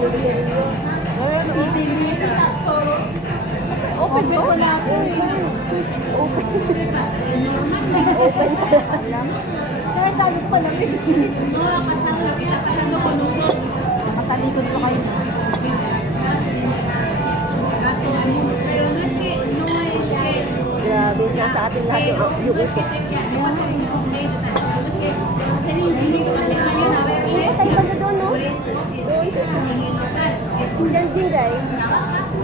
Rio. Open ba pala ako? Sus, open. Open pala. Kaya sabi ko pala, nakatalikod pa kayo. Grabe, nasa atin lahat yung usok. Patay ba na doon, no? Doon sa Diyan din, guys.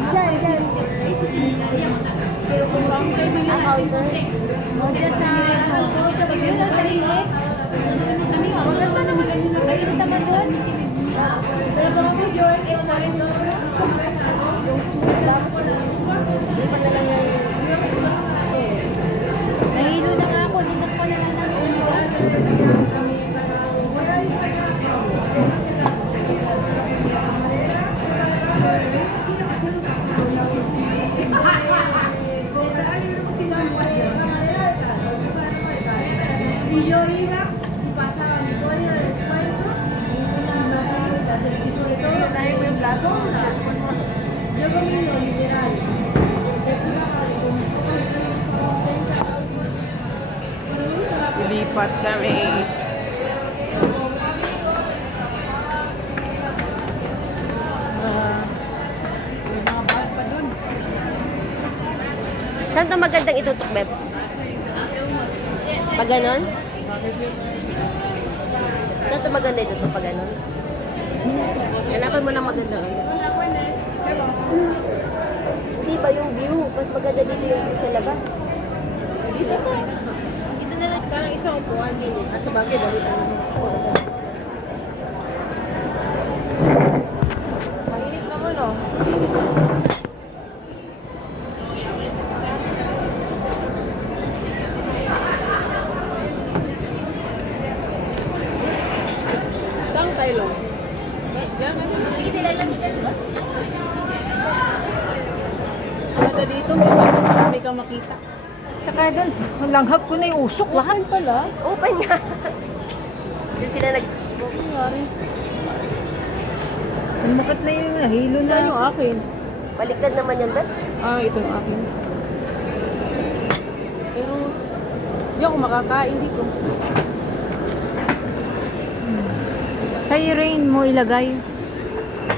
Diyan. Ang counter. Diyan sa yun ang tahimik. Huwag ka naman. Mainit naman doon. Yung smooth lang. Hindi pa na lang yung... Nahilo na nga ako. Linak pa na lang namin. Yo iba y pasaba mi código de descuento y sobre todo traerme un plato. Yo comí lo literal. Lipat kami. May mga bar pa dun. Saan ito magandang itutok, Bebs? Pag ganon? Saan ito maganda itutok pag ganon? Hanapan mo ng maganda kayo. Hindi ba yung view? Mas maganda dito yung view sa labas. Dito pa. Dito na lang. Parang isang upuan din. Nasa bagay, dali tayo. Mainit naman, oh. Saan tayo? Yan. Sige, nilalamigan ba? Ano dito? Marami kang makita. Tsaka doon, langhap ko na yung usok lahat. Pala? Open nga. Doon sila nag-smoke. Sumakit na yung nahilo na. Saan yung akin? Baliktad naman yan, Bebs. Ah, ito yung akin. Pero, hindi ako makakain dito. Sa rain mo ilagay.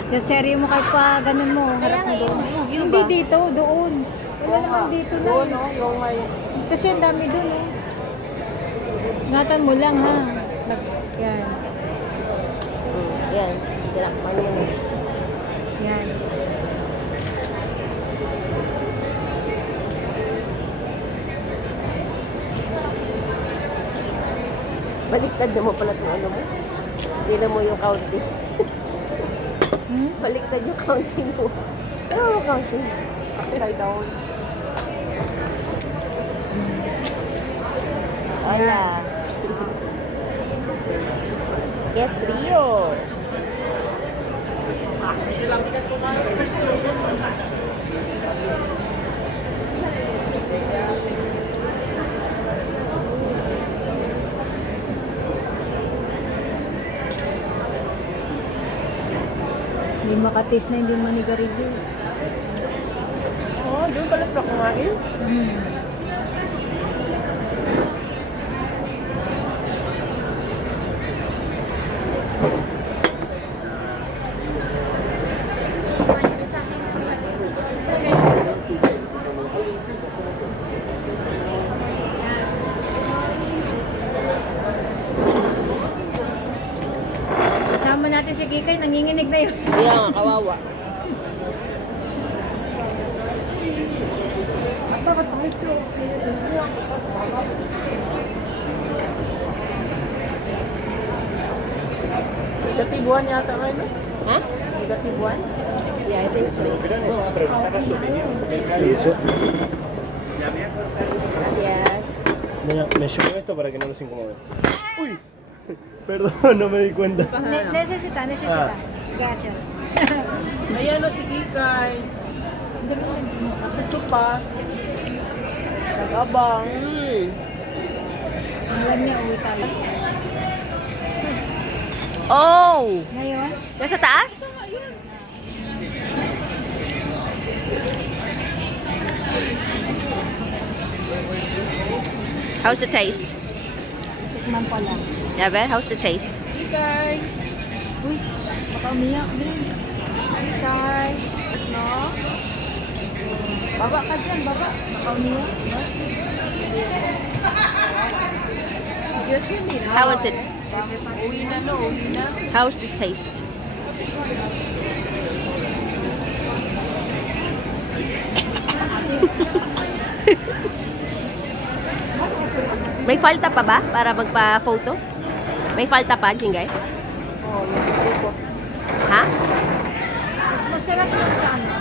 Yung serye mo kahit pa ganun mo. Kaya nga yung view Hindi ba? dito, doon. Wala naman dito na. Doon, no? Yung may... Kasi ang dami doon, oh. Ingatan mo lang, ha. Yan. Yan. Tinakpan mo na. Yan. Baliktad na mo pala itong ano mo. Hindi na mo yung counting. Baliktad yung counting mo. Ano mo counting? Upside down. Hola. Qué frío. Hindi makatis na hindi manigarilyo. Oh, doon pala sa kumain. Kasama natin si Kikay, nanginginig na yun. Kaya nga, kawawa. Negatibuan yata ngayon, no? Ha? Negatibuan? Yeah, I think so. Gracias. Me llevo esto para que no los incomode. ¡Uy! Perdón, no me di cuenta. Necesita. Ah. Gracias. Ayan o si Kikay. Si Supa. Nag-abang. Alam niya, uwi tayo. Oh! Ngayon? Nasa taas? How's the taste? Tikman pa lang. Never? How's the taste? Chikay. Uy, baka umiyak din. Chikay. No? Baba ka dyan, baba. Baka umiyak. Jesse, mira. How was it? Uwi na, no? Uwi na. How's the taste? May falta pa ba para magpa-photo? May falta pa, Jingay? Ha? Masarap lang sa ano.